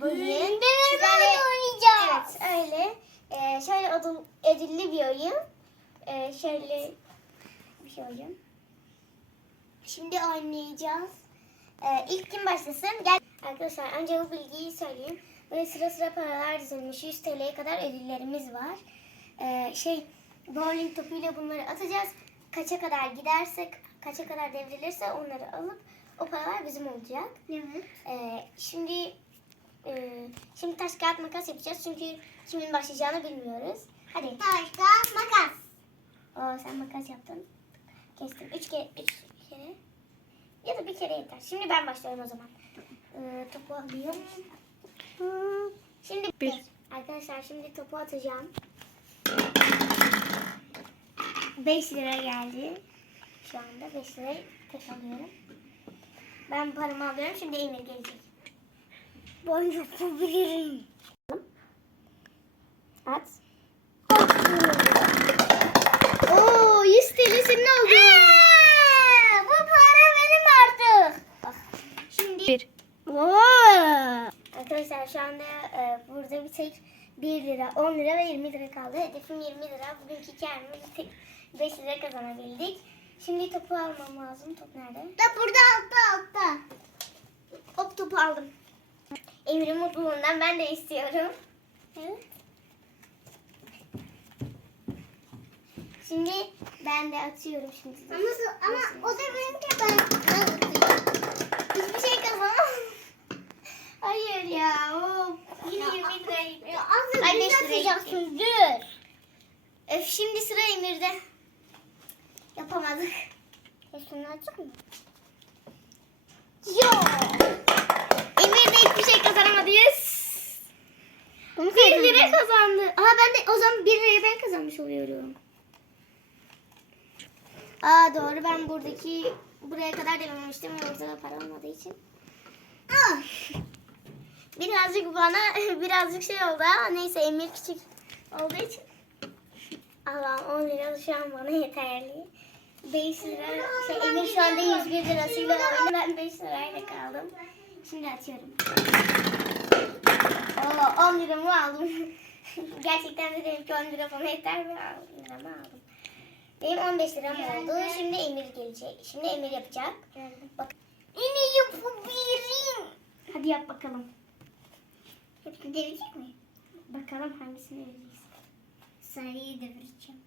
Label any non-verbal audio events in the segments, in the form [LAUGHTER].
Bugün Beraber sizlerle- oynayacağız. Evet öyle. Ee, şöyle ödül, ödüllü bir oyun. Ee, şöyle bir şey oyun. Şimdi oynayacağız. Ee, ilk kim başlasın? Gel. Arkadaşlar önce bu bilgiyi söyleyeyim. Böyle sıra sıra paralar dizilmiş. 100 TL'ye kadar ödüllerimiz var. Ee, şey bowling topuyla bunları atacağız. Kaça kadar gidersek, kaça kadar devrilirse onları alıp o paralar bizim olacak. Evet. Ee, şimdi e, şimdi taş kağıt makas yapacağız çünkü kimin başlayacağını bilmiyoruz. Hadi. Taş, kağıt, makas. Oo, sen makas yaptın. Kestim. Üç kere, üç kere. Ya da bir kere yeter. Şimdi ben başlıyorum o zaman. Ee, topu alıyorum. Şimdi Bir. Arkadaşlar şimdi topu atacağım. 5 lira geldi. Şu anda 5 lirayı tek alıyorum. Ben paramı alıyorum. Şimdi Emir gelecek. Ben yapabilirim. At. Oo 100 TL senin oldu. Aa, bu para benim artık. Bak. Şimdi Bir. Oo. Arkadaşlar şu anda e, burada bir tek 1 lira, 10 lira ve 20 lira kaldı. Hedefim 20 lira. Bugünkü karımı bir tek 5 lira kazanabildik. Şimdi topu almam lazım. Top nerede? Da burada altta altta. Hop topu aldım. Emir'in mutluluğundan ben de istiyorum. Evet. Şimdi ben de atıyorum şimdi. Ama, ama o da benim de ben. Hiçbir şey kazanamadım. [LAUGHS] Hayır ya. Of. Yine 20 liraydı. Ya az beş liraya atacaksın dur. Öf şimdi sıra Emir'de. Yapamadık. Üstünü açık mı? Yo. Emir de hiçbir şey kazanamadı. Yes. Bunu 1 lira kazandı. Aa ben de o zaman 1 lirayı ben kazanmış oluyorum. Aa doğru ben buradaki buraya kadar dememiştim. Orada para olmadığı için. Ah. Birazcık bana [LAUGHS] birazcık şey oldu ama neyse Emir küçük olduğu için. Allah'ım 10 lira şu an bana yeterli. 5 lira. Şey, Emir şu anda 101 lirasıyla oynuyor. Ben 5 lirayla kaldım. Şimdi atıyorum. Oo, 10 liramı aldım. [LAUGHS] Gerçekten de dedim ki 10 lira bana yeter mi? Al, liramı aldım. Benim 15 liram oldu. Şimdi Emir gelecek. Şimdi Emir yapacak. Bak. Yine yapabilirim. Hadi yap bakalım. Hepsini devirecek mi? Bakalım hangisini vereceksin. Sarıyı devireceğim.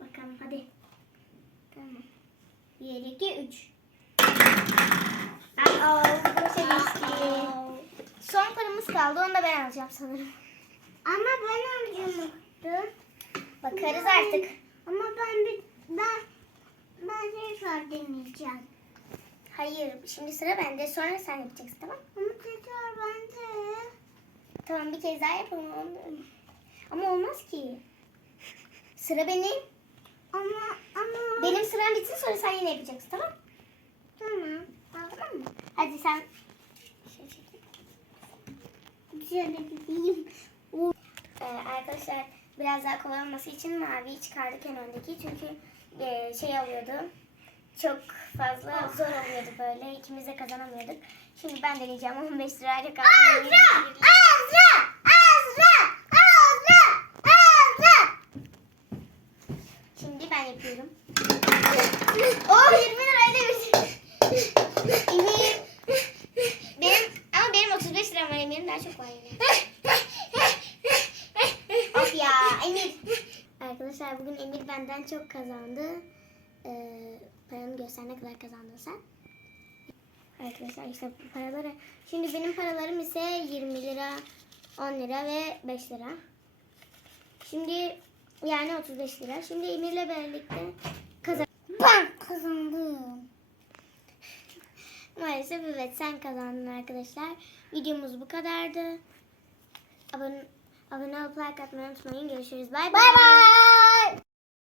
Bakalım hadi. Tamam. 1, 2, 3. Aa, Son paramız kaldı. Onu da ben alacağım sanırım. Ama ben alacaktım. Bakarız artık. Ama ben bir ben ben tekrar deneyeceğim. Hayır. Şimdi sıra bende. Sonra sen yapacaksın tamam Ama tekrar bende. Tamam bir kez daha yapalım. Ama olmaz ki. Sıra benim. Ama ama Benim sıram bitsin sonra sen yine yapacaksın tamam tamam. Tamam mı? Hadi sen. Şöyle gideyim. Ee, arkadaşlar biraz daha kolay olması için maviyi çıkardık en öndeki. Çünkü e, şey oluyordu. Çok fazla zor oluyordu böyle. İkimiz de kazanamıyorduk. Şimdi ben deneyeceğim. [LAUGHS] 15 lirayla kaldım. Azra! Azra! Azra! Azra! Azra! Şimdi ben yapıyorum. Oh 20 lirayla bir Emir. Benim, ama benim 35 liram var. Emir'in daha çok var. yine. Of ya Emir. Arkadaşlar bugün Emir benden çok kazandı. Ee, paranı göster ne kadar kazandın sen. Arkadaşlar işte bu paraları. Şimdi benim paralarım ise 20 lira, 10 lira ve 5 lira. Şimdi yani 35 lira. Şimdi Emir'le birlikte kazan. Ben kazandım. Maalesef evet sen kazandın arkadaşlar. Videomuz bu kadardı. Abone, abone olup like atmayı unutmayın. Görüşürüz. Bay bay.